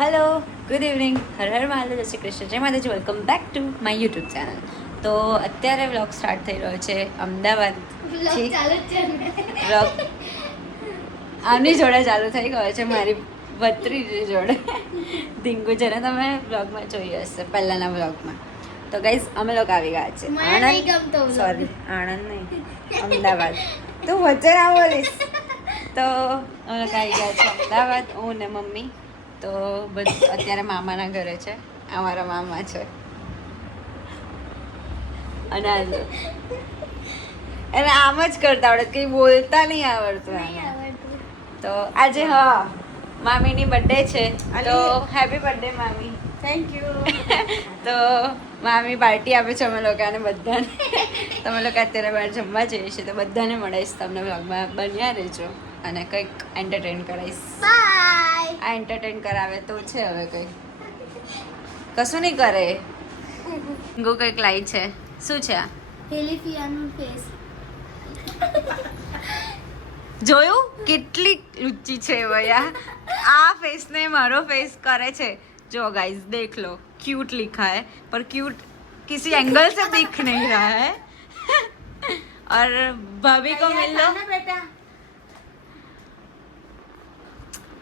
Hello, good evening, Har Har Mahadev, જય શ્રી કૃષ્ણ, જય માતાજી, welcome back to my YouTube channel. તો અત્યારે વ્લોગ સ્ટાર્ટ થઈ રહ્યો છે અમદાવાદથી. વ્લોગ આમની જોડે ચાલુ થઈ ગયો છે, મારી ભત્રીજી જોડે ધિંગુ, જેને તમે વ્લોગમાં જોઈ હશે પહેલાંના વ્લોગમાં. તો ગાઈઝ અમે લોકો આવી ગયા છે આણંદ, સોરી આણંદ નહીં, અમદાવાદ. તું વચ્ચે ના બોલીશ. તો અમે લોકો આવી ગયા છે અમદાવાદ, હું ને મમ્મી. તો બધું અત્યારે મામાના ઘરે છે. અમારા મામા છે અને એને આમ જ કરતા આવડે, કંઈ બોલતા નહીં આવડતું આને. તો આજે હા મામીની બર્થડે છે, તો હેપી બર્થડે મામી. Thank you. તો મામી પાર્ટી આપે છે અમે લોકોને બધાને. તમે લોકો અત્યારે બહાર જમવા જઈએ છીએ, તો બધાને મળીશ. તમને વ્લોગમાં બન્યા રહેજો અને કંઈક એન્ટરટેન કરાવીશ. બાય. આ એન્ટરટેન કરાવે તો છે, હવે કંઈ કશું નહીં કરે. ગો કંઈક લાઈ છે, શું છે આ? હેલિફિયાનું ફેસ. જોયું કેટલી લુચ્ચી છે ભૈયા. આ ફેસને મારો ફેસ કરે છે. जो गाइस देख लो, क्यूट लिखा है पर क्यूट किसी एंगल से दिख नहीं रहा है. और भाभी को मिल लो. बेटा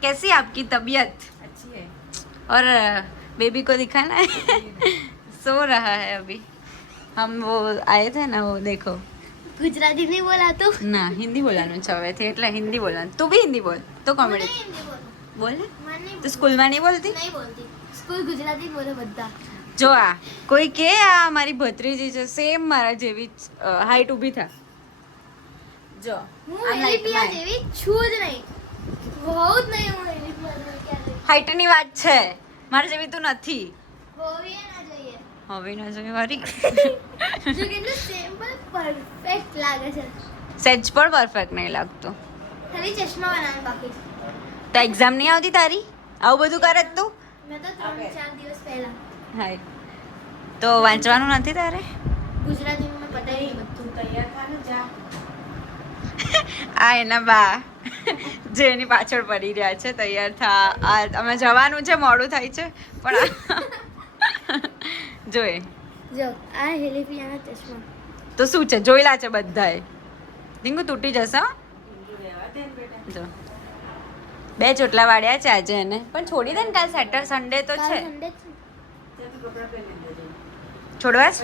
कैसी आपकी तबीयत? अच्छी है. और बेबी को दिखाना है. सो रहा है अभी. हम वो आए थे ना, वो देखो. ગુજરાતી નહીં બોલાતું. ના, હિન્દી બોલવાનું છે હવેથી, એટલે હિન્દી બોલવાનું. તું બી હિન્દી બોલ તો કોમેડી બોલ ને. તો સ્કૂલમાં નહીં બોલતી? નહીં બોલતી. સ્કૂલ ગુજરાતી બોલે બધા. જો આ કોઈ કે આ મારી ભત્રીજી છે, સેમ મારા જેવી હાઈટ ઊભી થા. જો હું હેલિફિયા જેવી છું જ નહીં. બહુ જ નહીં. હું હેલિફિયા ક્યારે હાઈટની વાત છે, મારા જેવી તું નથી. હોવી ના જોઈએ. હવે ના જોઈ મારી. જો કેટલું સિમ્પલ પરફેક્ટ લાગે છે. સેજ પણ પરફેક્ટ નહીં લાગતો. ખાલી ચશ્મા બનાવવાનું બાકી છે. તો એક્ઝામ નહીં આવતી તારી? આવું બધું કરે જ તું? મેં તો 3-4 દિવસ પહેલા હાય, તો વાંચવાનું નથી તારે? ગુજરાતીમાં મેં પતાવી બધું. તૈયાર થાને જા. આ એના બા જે એની પાછળ પડી રહ્યા છે, તૈયાર થા. આ અમે જવાનું છે, મોડું થાય છે પણ જોઈ. જો આ હેલિફિયાના ચશ્મા. તો શું છે, જોયેલા છે બધાએ. ડીંગુ તૂટી જશે હો. જો 2 ચોટલા વાળ્યા છે આજે એને, પણ છોડી દે ને, કાલ સેટર સન્ડે તો છે. છોડવા જ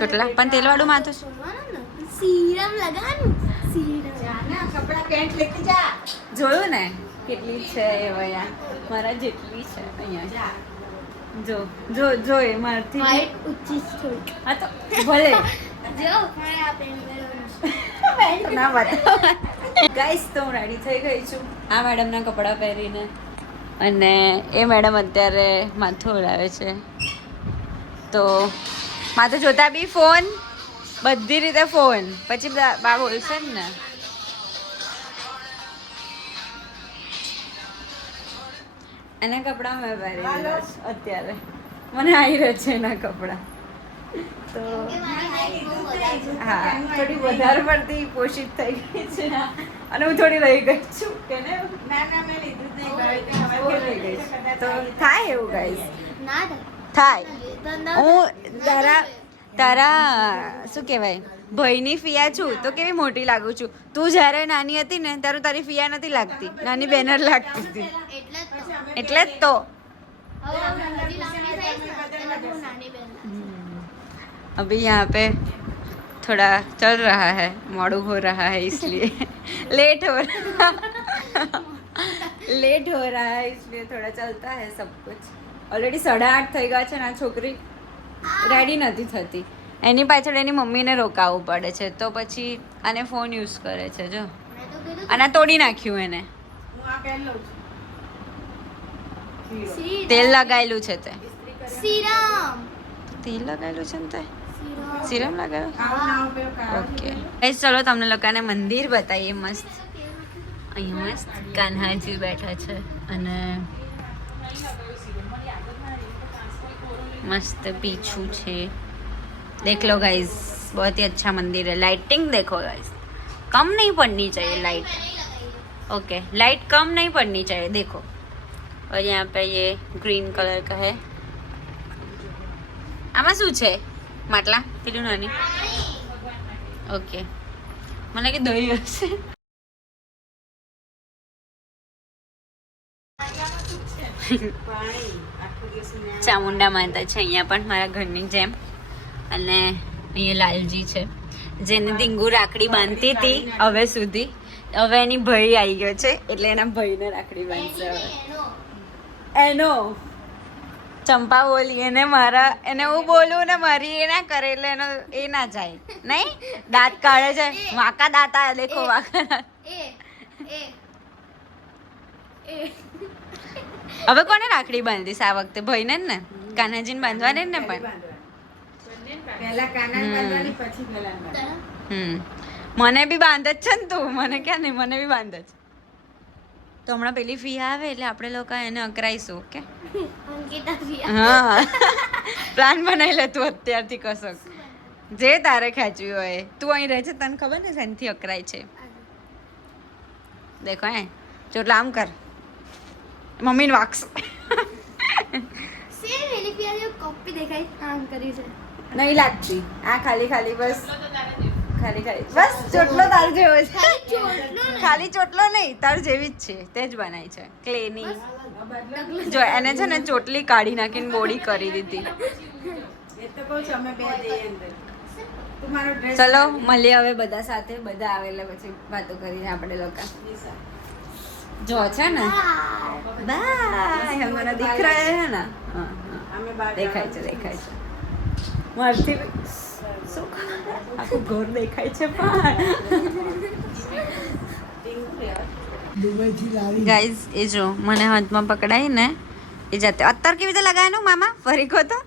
ચોટલા, પણ તેલવાળું માથું છે. સીરમ લગાનું. સીરમ કપડા પેન્ટ લેતી જા. જોયું ને કેટલી છે એ વયા, મારા જેટલી છે અહીંયા. જો જો જો એ મારથી હાઈટ ઊંચી છે થોડી. હા તો ભલે જો મારે આ પેન્ટ પહેરવાનું. ના બતાવ. ગાઈસ, તો હું રેડી થઈ ગઈ છું આ મેડમના કપડાં પહેરીને, અને એ મેડમ અત્યારે માથું ઓળાવે છે. તો માથું જોતા બી ફોન, બધી રીતે ફોન. પછી બા બોલશે ને. એના કપડાં મેં પહેરેલા છે અત્યારે, મને આવી રહ્યા છે એના કપડાં. તો હા, થોડી વધારે પડતી પોષિત થઈ ગઈ છે અને હું થોડી રહી ગઈ છું કે ને. તો થાય એવું ગાઈસ, ના થાય. હું તારા શું કહેવાય ભાઈની ફિયા છું તો કેવી મોટી લાગુ છું. તું જ્યારે નાની હતી ને ત્યારે તારી ફિયા નથી લાગતી, નાની બેનર લાગતી હતી. એટલે જ તો अभी यहाँ पे थोड़ा चल रहा है, मॉडू हो रहा है इसलिए लेट हो रहा है इसलिए थोड़ा चलता है सब कुछ. ऑलरेडी 8:30 થઈ ગયા છે ને આ છોકરી રેડી નથી થતી. એની પાછળ એની મમ્મીને રોકાવવું પડે છે, તો પછી આને ફોન યુઝ કરે છે. જો આને તોડી નાખ્યું એને. તેલ લગાવેલું છે તે. સીરમ. તેલ લગાવેલું છે ને તે. સીરમ લગાવ્યું. ઓકે ગાઈસ, ચલો તમને લોકોને મંદિર બતાવીએ મસ્ત. અહીંયા મસ્ત કાન્હાજી બેઠા છે અને મસ્ત પીછું છે. देख लो गाइस, बहुत ही अच्छा मंदिर है. लाइटिंग देखो गाइस, कम नहीं पड़नी चाहिए लाइट. ओके, लाइट कम नहीं पड़नी चाहिए. देखो और यहाँ पे ये ग्रीन कलर का है આમાં શું છે માટલા પેલું નાની ઓકે મને કે દહીં હશે ચામુંડા માતા છે અહીંયા પણ મારા ઘરની જેમ અને અહીંયા લાલજી છે જેને ડીંગુ રાખડી બાંધતી હતી હવે સુધી હવે એની ભાઈ આવી ગયો છે એટલે એના ભાઈને રાખડી બાંધશે હવે એનો ચંપા બોલી એને મારા એને હું બોલું ને મારી એ ના કરે એટલે એનો એ ના જાય નહીં દાંત કાઢે છે વાંકા દાંત આ દેખો વાંકા દાંત હવે કોને રાખડી બાંધીશ આ વખતે ભાઈને જ ને કાનાજીને બાંધવાની જ ને પણ મને બી બાંધ જ છે ને તું મને ક્યાં નહીં મને બી બાંધ જ તો હમણાં પેલી ફી આવે એટલે આપણે લોકો એને અકરાઈશું ઓકે હા પ્લાન બનાવી લે તું અત્યારથી કશો જે તારે ખેંચવી હોય તું અહીં રહે છે તને ખબર ને શેનથી અકરાય છે દેખો હે ચોટલા આમ કર મમ્મીને વાગશે નહીં લાગતી આ ખાલી ખાલી બસ ખાલી ખાલી બસ ચોટલો તાર જેવો છે ખાલી ચોટલો નહીં તાર જેવી જ છે તે જ બનાવી છે ક્લેની જો એને છે ને ચોટલી કાઢી નાખીને બોડી કરી દીધી ચલો મળીએ હવે બધા સાથે બધા આવે એટલે પછી વાતો કરીને આપણે લોકો જો છે ને બાય હમારા दिख रहा है ना हाँ हाँ દેખાય છે મારથી આખું ઘર દેખાય છે પણ ગાઈઝ એ જો મને હાથમાં પકડાઈ ને એ જાતે અત્તર કેવી રીતે લગાવ્યું મામા ફરી કહો તો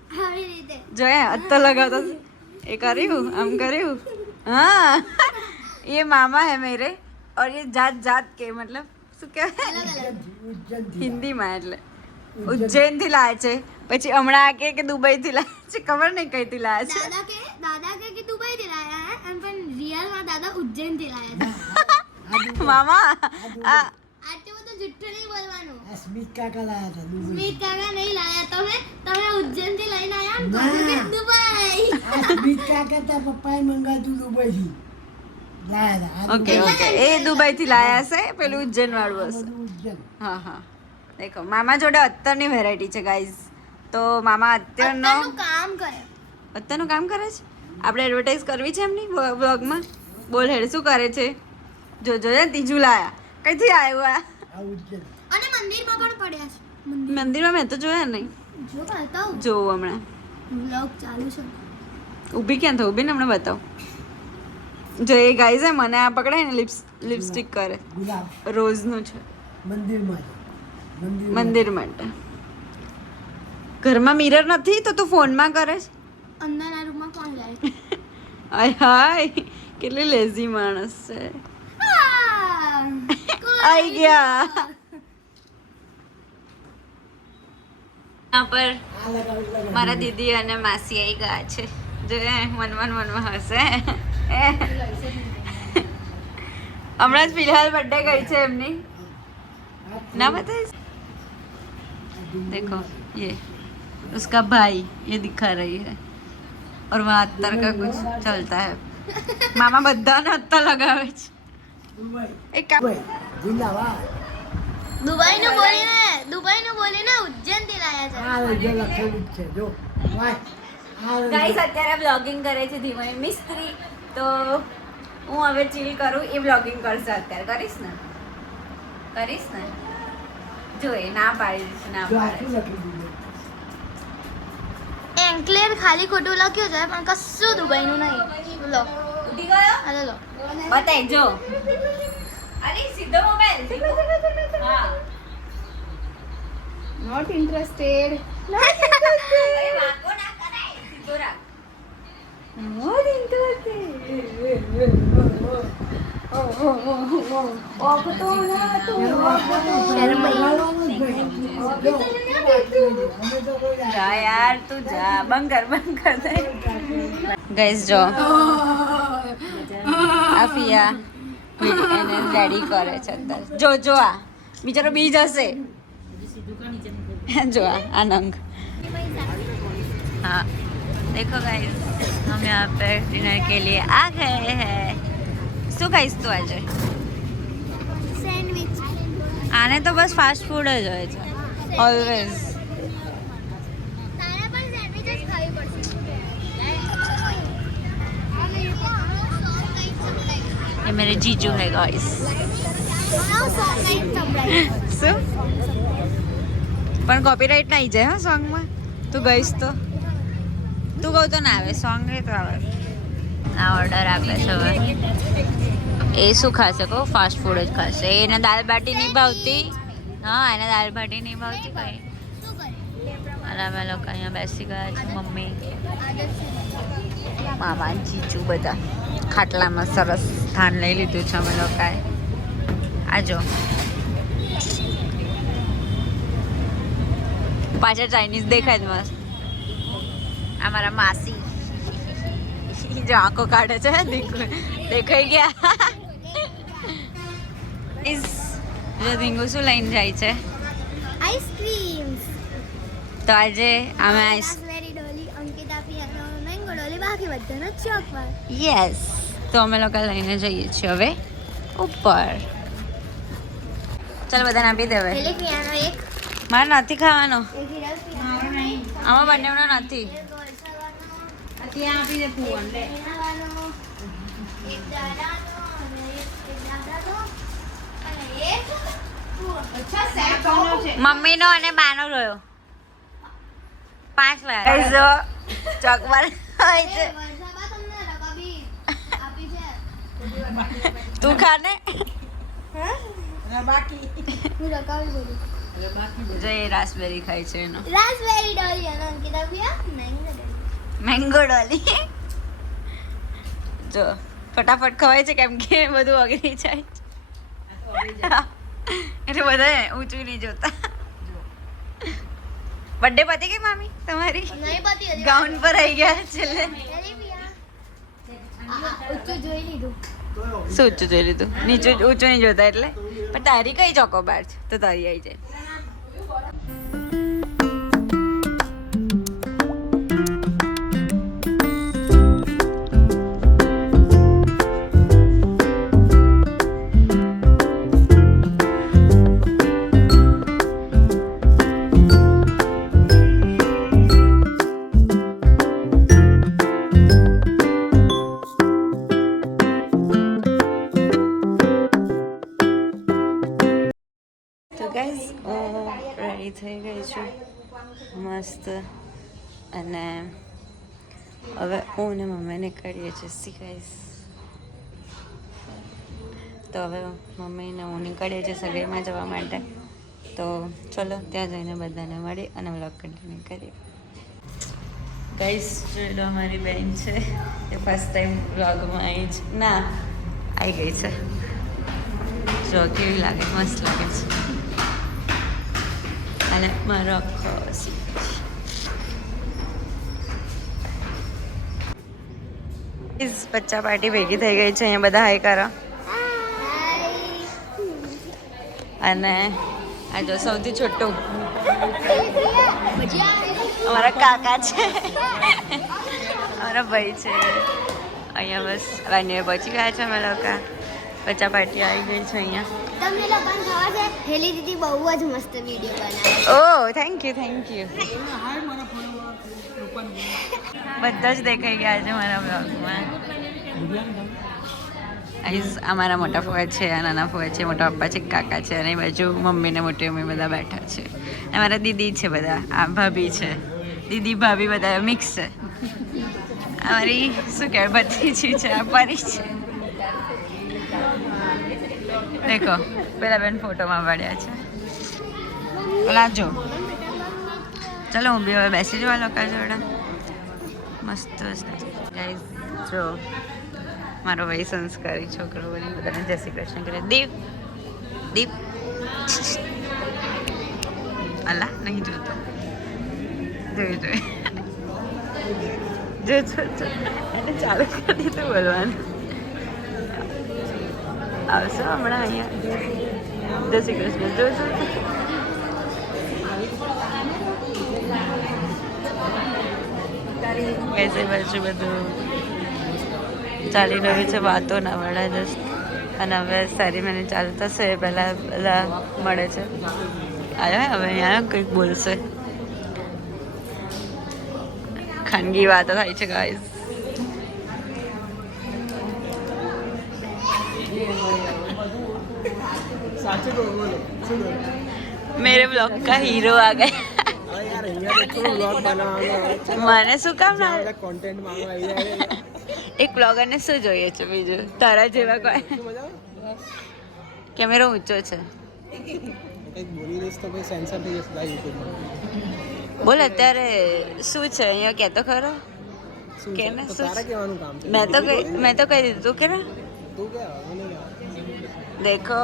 જો એ અત્તર લગાવતો એ કર્યું આમ કર્યું हाँ ये मामा है मेरे और ये जात जात के मतलब શું કહેવાય હિન્દીમાં એટલે ઉજ્જૈન થી લાવે છે પછી હમણાં આ કે દુબઈ થી લાવે છે ખબર નહીં કઈ થી લાવે છે દાદા કે દુબઈ થી લાયા હે અને પણ રિયલ માં દાદા ઉજ્જૈન થી લાયા છે મામા આ આટલું બધું જુઠ્ઠું નહીં બોલવાનું સ્મિત કાકા લાયા હતા સ્મિત કાકા નહીં લાયા તમે ઉજ્જૈન થી લઈને આયા ને તો દુબઈ સ્મિત કાકા તા પપ્પાએ મંગાવ્યું દુબઈ થી ઓકે ઓકે એ દુબઈ થી લાયા છે પેલું ઉજ્જૈન વાળું હશે હા હા દેખો મામા જોડે અત્તરની વેરાયટી છે ગાઈઝ તો મામા અત્તરનું કામ કરે અત્તરનું કામ કરે છે આપણે એડવર્ટાઇઝ કરવી છે એમની બ્લોગમાં બોલ હેડ શું કરે છે જો જો ત્રીજું લાયા કઈથી આવ્યું આ અને મંદિરમાં પણ પડ્યા છે મંદિરમાં મેં તો જોયા નહીં જો બતાવું જોઉં હમણાં બ્લોગ ચાલુ છે ઊભી ક્યાં થયું ઊભી ને હમણાં બતાવ જો એ ગાઈઝ મને આ પકડાય ને લિપસ્ટિક કરે રોઝનું છે મંદિર માટે ઘરમાં મિરર નથી તો તું ફોનમાં કરે છે અંદરના રૂમમાં કોણ જાય આય હાય કેટલી લેઝી માણસ છે આઈ ગયા यहाँ पर મારા દીદી અને માસી આવી ગયા છે જો મનમાં હશે હમણાં જ ફિલહાલ બર્થડે ગઈ છે એમની ना बताइए देखो ये उसका भाई ये दिखा रही है और वहाँ अत्तर का कुछ चलता है मामा बधाने अत्तर लगावे છે એક કામ દુબઈ નું બોલીને ઉજ્જૈન થી લાયા છે જો ગાઈસ અત્યારે બ્લોગિંગ કરે છે ધીમય મિસ્ત્રી તો હું હવે ચીલ કરું એ બ્લોગિંગ કરશે અત્યારે કરીશ ને જો એ ના પાડી દઈશ ના પાડી એન્કલેર ખાલી ખોટું લખ્યું છે પણ કશું દુબઈ નું નહીં લો ઉડી ગયો હાલો લો બતાય જો અરે સીધો મોબાઈલ હા નોટ ઇન્ટરેસ્ટેડ અરે વાંકો ના કરાય સીધો રાખ નોટ જા યાર તું જા બંધ કર દે ગાઈસ જો આફિયા એને રેડી કરે છે અત્યારે જો આ બિચારો બી જશે जो आनंद हाँ देखो गाइस हम यहाँ पे डिनर के लिए आ गए हैं શું ખાઈશ તું આજે સેન્ડવિચ આને તો બસ ફાસ્ટ ફૂડ જ હોય છે ઓલવેઝ તારે પણ સેન્ડવિચ જ ખાવી પડશે ये मेरे जीजू है गाइस શું પણ કોપીરાઇટ ના આવી જાય હા સોંગમાં તું ગઈશ તો તું કહું તો ના આવે સોંગ ગઈ તો આવે આ ઓર્ડર આપે છે હવે એ શું ખાશે કહો ફાસ્ટ ફૂડ જ ખાશે એને દાલ બાટી નહીં ભાવતી હા એને દાલ બાટી નહીં ભાવતી કઈ અને અમે લોકો અહીંયા બેસી ગયા છે મમ્મી મામા જીજુ બધા ખાટલામાં સરસ સ્થાન લઈ લીધું છે અમે લોકોએ આજો પાછળ ચાઇનીઝ દેખાય જ મસ્ત અમારા માસી જો આંખો કાઢે છે દેખાઈ ગયા જો ધીંગુ શું લઈને જાય છે આઈસ્ક્રીમ્સ તો આજે અમે રાસબેરી ડોલી અંકિતા પિયાનો મેંગો ડોલી બાકી બધાનો ચોકવાર યસ તો અમે લોકો લઈને જઈએ છીએ હવે ઉપર ચાલ બધાને આપી દેવે પેલે પિયાનો એક મારે નથી ખાવાનો એક હિરલ પિયાનો આમાં બંનેનો નથી એક ગોલસાવાનો ત્યાં આપી દે ફૂવન લે મીનાવાનો એક દાદાનો અને એક દાદાનો અને એક અચ્છા સેટ મમ્મીનો અને બાનો રહ્યો 5 વાર જો ચોકવાર હોય છે વર્ષાબા તમને રકાબી આપી છે તું ખા ને હું રકાબી બોલું જો એ રાસબેરી ખાય છે એનો રાસબેરી ડોલી અને અંકિતા પિયા મેંગો ડોલી મેંગો ડોલી જો ફટાફટ ખવાય છે કેમ કે બધું ઓગળી જાય છે એટલે બધા ઊંચું નહીં જોતા બર્થડે પતી ગઈ મામી તમારી નહીં પતી હજી ગાઉન પર આવી ગયા છેલ્લે પેલી પિયા ઉચ્ચું જોઈ લીધું શું ઊંચું જોઈ લીધું નીચું ઊંચું નહીં જોતા એટલે પણ તારી કઈ ચોકોબાર છે તો તારી આવી જાય તો ગાઈઝ હું રેડી થઈ ગઈ છું મસ્ત અને હવે હું ને મમ્મી નીકળીએ છીએ સી ગાઈઝ તો હવે મમ્મી ને હું નીકળીએ છીએ સગાઈમાં જવા માટે તો ચલો ત્યાં જઈને બધાને મળી અને વ્લોગ કન્ટિન્યુ કરીએ ગાઈઝ જોઈ લો અમારી બેન છે એ ફર્સ્ટ ટાઈમ વ્લોગમાં આવી છે ના આવી ગઈ છે જો કેવી લાગે મસ્ત લાગે છે અને મારો આખો બચ્ચા પાર્ટી ભેગી થઈ ગઈ છે અહીંયા બધા હાઈ કરો અને આ જો સૌથી છોટું અમારા કાકા છે અમારા ભાઈ છે અહીંયા બસ વાનીએ પહોંચી ગયા છે અમે લોકો બચ્ચા પાર્ટી આવી ગઈ છે અહીંયા તમને લોકોને ખબર છે હેલી દીદી બહુ જ મસ્ત વિડીયો બનાવે ઓહ થેન્ક યુ બધા જ દેખાઈ ગયા છે મારા બ્લોગમાં અમારા મોટા ફોવા છે નાના ફોવા છે મોટા પપ્પા છે કાકા છે અને એ બાજુ મમ્મી ને મોટી મમ્મી બધા બેઠા છે અમારા દીદી છે બધા આ ભાભી છે દીદી ભાભી બધા મિક્સ છે અમારી શું કહેવાય ભત્રીજી છે આ પરી છે દેખો પેલા બેન ફોટોમાં પડ્યા છે ઓલા જો ચલો હું બી હવે બેસી જવા લોકો જોડે મસ્ત ગાઈઝ જો મારો ભાઈ સંસ્કારી છોકરો બની બધાને જય શ્રી કૃષ્ણ કરે દીપ દીપ અલા નહીં જોતો જોઈ જો એને ચાલુ કરી દીધું બોલવાનું આવશો હમણાં અહીંયા જય શ્રી કૃષ્ણ જો કઈ છે બાજુ બધું ચાલી રહ્યું છે વાતોના વાળા જસ્ટ. અને હવે સેરેમની ચાલુ થશે પહેલાં બધા મળે છે. આવ્યો હવે અહીંયા કંઈક બોલશે. ખાનગી વાતો થાય છે ગાઈઝ. मेरे ब्लॉग का हीरो आ गए. મને શું કામ ના એક બ્લોગર ને શું જોઈએ છે બીજું તારા જેવા કોઈ કેમેરો ઊંચો છે. બોલ અત્યારે શું છે અહીંયા કહેતો ખરો કે ને શું મેં તો કહી દીધું કે ના देखो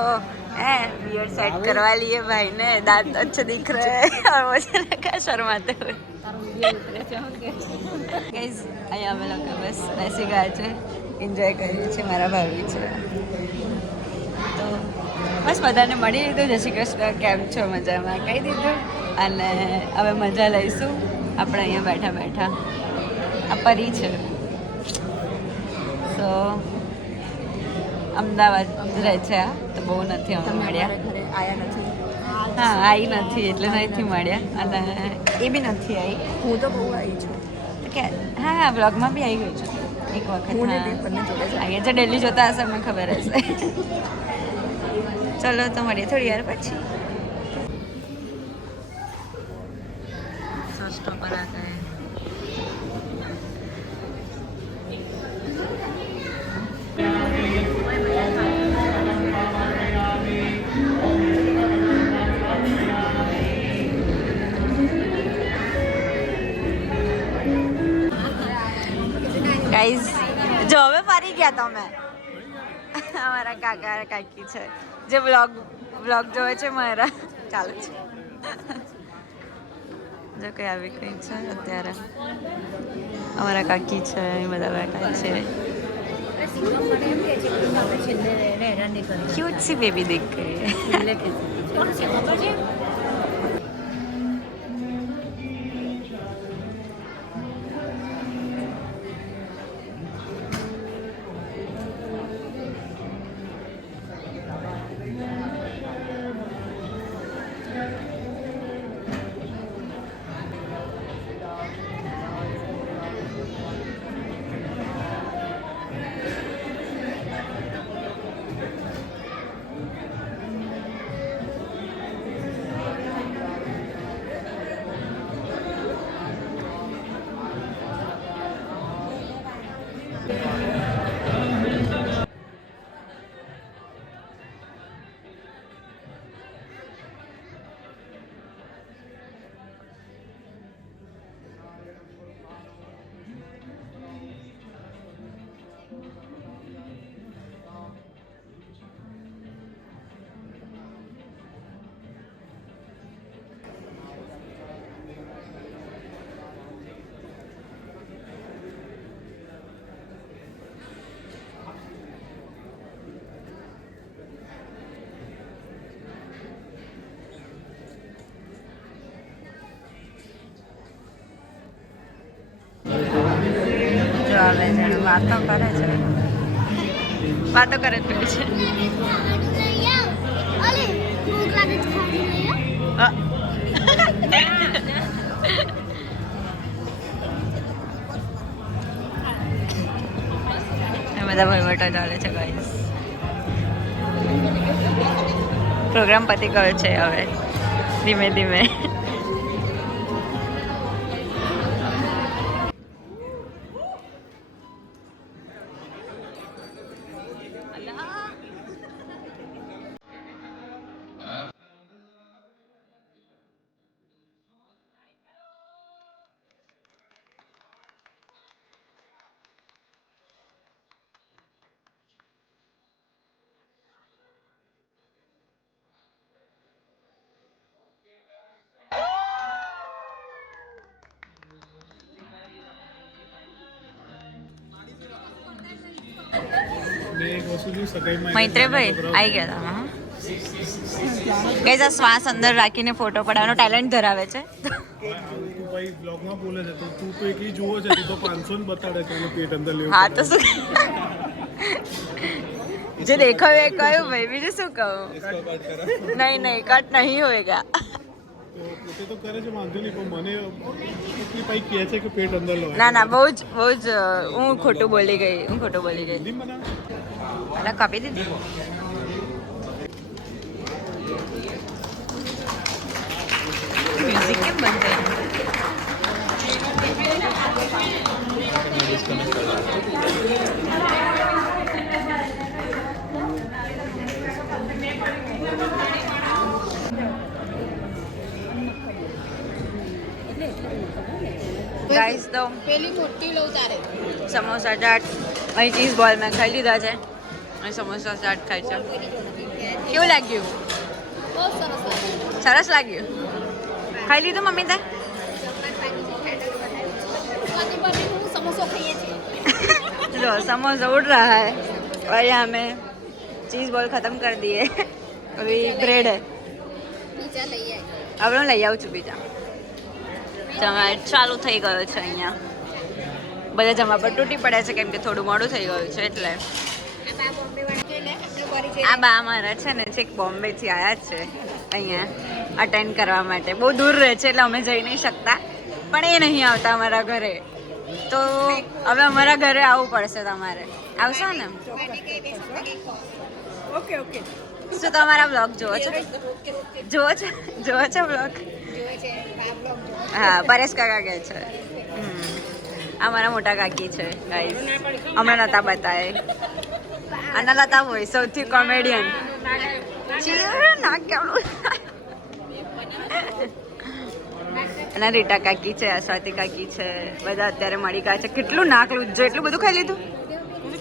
बियर्ड सेट करवा लिए भाई ने दांत अच्छे दिख रहे हैं और मुझे लगा शर्माते हुए गाइस અહીંયા અમે લોકો બસ બેસી ગયા છે એન્જોય કરીએ છીએ મારા ભાભી છે તો બસ બધાને મળી લીધું જય શ્રી કૃષ્ણ કેમ છો મજામાં કહી દીધું અને હવે મજા લઈશું આપણે અહીંયા બેઠા બેઠા આ પરી છે સો અમદાવાદ રહે છે આ તો બહુ નથી અમે મળ્યા ઘરે આયા નથી હા આવી નથી એટલે નથી મળ્યા અને એ બી નથી આવી હું તો બહુ આવી છું તો કે હા હા બ્લોગમાં બી આવી ગઈ છું એક વખત બંને જોડે જ અહીંયા જે ડેલી જોતા હશે અમને ખબર હશે ચલો તો મળીએ થોડી વાર પછી સસ્તો પર આ ગયે ગાઈઝ જો હવે ફરી ગયા તમે અમારા કાકા કાકી છે જે બ્લોગ જોવે છે મારા ચાલુ છે જો કઈ આવી કઈ છે અત્યારે અમારા કાકી છે એ બધા બેઠા છે ક્યુટ સી બેબી દેખ ગઈ વાતો કરે છે વાતો કરે છે બધા વહીવટો ચાલે છે ગાઈસ પ્રોગ્રામ પતી ગયો છે હવે ધીમે ધીમે મૈત્રેભાઈ આવી ગયા હતા. ગઈ શ્વાસ અંદર રાખીને ફોટો પડાવવાનો ટેલેન્ટ ધરાવે છે. તું ભાઈ બ્લોગમાં બોલે છે તો તું તો એકલી જુઓ છે તું તો 500 ને બતાડે છે અને પેટ અંદર લેવું હા તો શું જે દેખાવ એ કહ્યું ભાઈ બીજું શું કહું નહીં નહીં કટ નહીં હોएगा તો પોતે તો કરે છે વાંધો નહીં પણ મને એટલી ભાઈ કહે છે કે પેટ અંદર લો ના ના બહુ જ હું ખોટું બોલી ગઈ હિન્દી મને એટલે કાપી દીધી મ્યુઝિક કેમ બંધ થઈ ગાઈસ તો પેલી મોટી લઉં તારે સમોસા ચાટ અહીં ચીઝ બોલ મેં ખાઈ લીધા છે અહીં સમોસા ચાટ ખાઈ છે કેવું લાગ્યું બહુ સરસ લાગે સરસ લાગ્યું ખાઈ લીધું મમ્મી તે હું સમોસો ખાઈએ છીએ लो समोसा उड़ रहा है और यहाँ हमें चीज़ बॉल ख़त्म कर दिए अभी ब्रेड है બીજા લઈ આવી હવે હું લઈ આવું છું બીજા જમા ચાલુ થઈ ગયો છે અહીંયા બધા જમા પર તૂટી પડ્યા છે કેમ કે થોડું મોડું થઈ ગયું છે એટલે આ બા અમારા છે ને છેક બોમ્બેથી આવ્યા છે અહીંયા અટેન્ડ કરવા માટે બહુ દૂર રહે છે એટલે અમે જઈ નહીં શકતા પણ એ નહીં આવતા અમારા ઘરે તો હવે અમારા ઘરે આવવું પડશે તમારે આવશો ને ઓકે ઓકે શું તમારા બ્લોગ જોવો છો બ્લોગ હા પરેશ કાકા કહે છે આ મારા મોટા કાકી છે ગાઈસ હમણાં નતા બતાવે આના લતા હોય સૌથી કોમેડિયન નાક કેવડું અને રીટા કાકી છે સ્વાતિ કાકી છે બધા અત્યારે મળી ગયા છે કેટલું નાક લુજ્જો એટલું બધું ખાઈ લીધું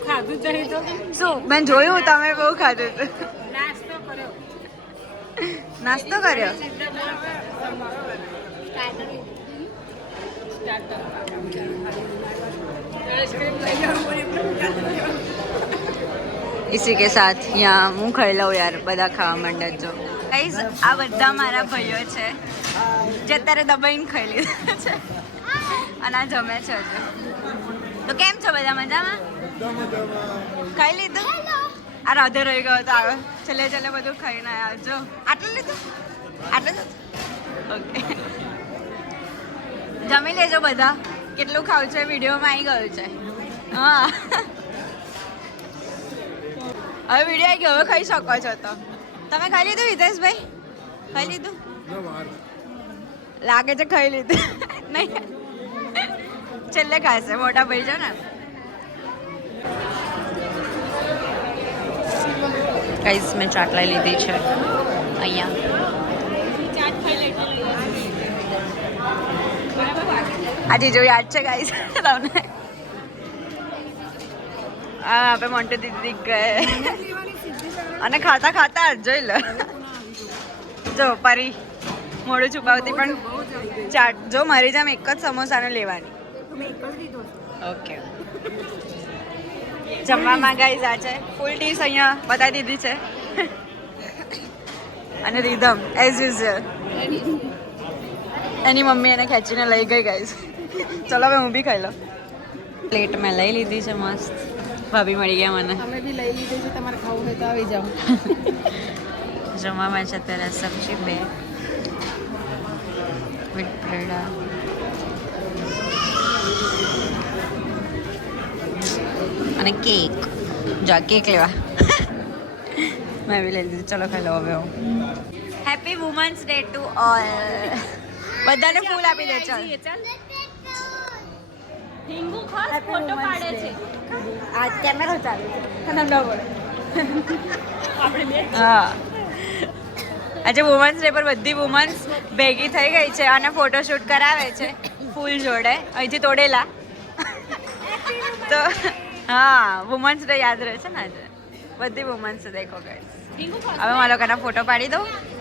ખાધું જ નહીં તો શું મેં જોયું તમે બહુ ખાધું હતું નાસ્તો કર્યો इसी के साथ यहाँ હું ખાઈ લઉં યાર બધા ખાવા માંડે જો ગાઈઝ આ બધા મારા ભાઈઓ છે જે અત્યારે દબાઈને ખાઈ લીધા છે અને આ જમે છે હજુ તો કેમ છો બધા મજામાં ખાઈ લીધું આ રાધે રહી ગયો તો આવે છેલ્લે બધું ખાઈને આવ્યા જો આટલું લીધું ઓકે જમી લેજો બધા કેટલું ખાવું છે વિડીયોમાં આવી ગયું છે હા હવે વિડીયો આવી ગયો હવે ખાઈ શકો છો તો તમે ખાઈ લીધું હિતેશભાઈ ખાઈ લીધું લાગે છે ખાઈ લીધું નહીં છેલ્લે ખાશે મોટા ભાઈ છે ને ગાઈસ મેં ચાટ લઈ લીધી છે અહીંયા આજે જો યાદ છે ગાઈસ તમને હા આપણે મોન્ટુ દીદી ગયે અને ખાતા ખાતા જોઈ લો જો પરી મોડું છુપાવતી પણ ચાટ જો મારી જેમ એક જ સમોસાને લેવાની ઓકે જમવામાં ગાઈઝ આ છે ફૂલ ડીશ અહીંયા બતાવી દીધી છે અને રીધમ એઝ યુઝ્યુઅલ એની મમ્મી એને ખેંચીને લઈ ગઈ ગાઈઝ ચલો હવે હું બી ખાઈ લઉં પ્લેટ મેં લઈ લીધી છે મસ્ત ભાભી મળી ગયા મને અમે બી લઈ લીધી છે તમારે ખાવું હોય તો આવી જાઓ જમવામાં છે અત્યારે સબ્જી બે વિથ બ્રેડ અને કેક જા કેક લેવા મેં બી લઈ લીધું ચલો ખાઈ લો હવે હું happy women's day to all બધાને ફૂલ આપી દે ચાલ હિંગુ ખાસ ફોટો પાડે છે આ કેમેરો ચાલુ છે નંદા બોલે આપણે બે હા આજે વુમન્સ ડે પર બધી વુમન્સ ભેગી થઈ ગઈ છે અને ફોટોશૂટ કરાવે છે ફૂલ જોડે અહીંથી તોડેલા તો હા વુમન્સ ડે યાદ રહે છે ને આજે બધી વુમન્સ દેખો ગઈ હવે મારા લોકોના ફોટો પાડી દઉં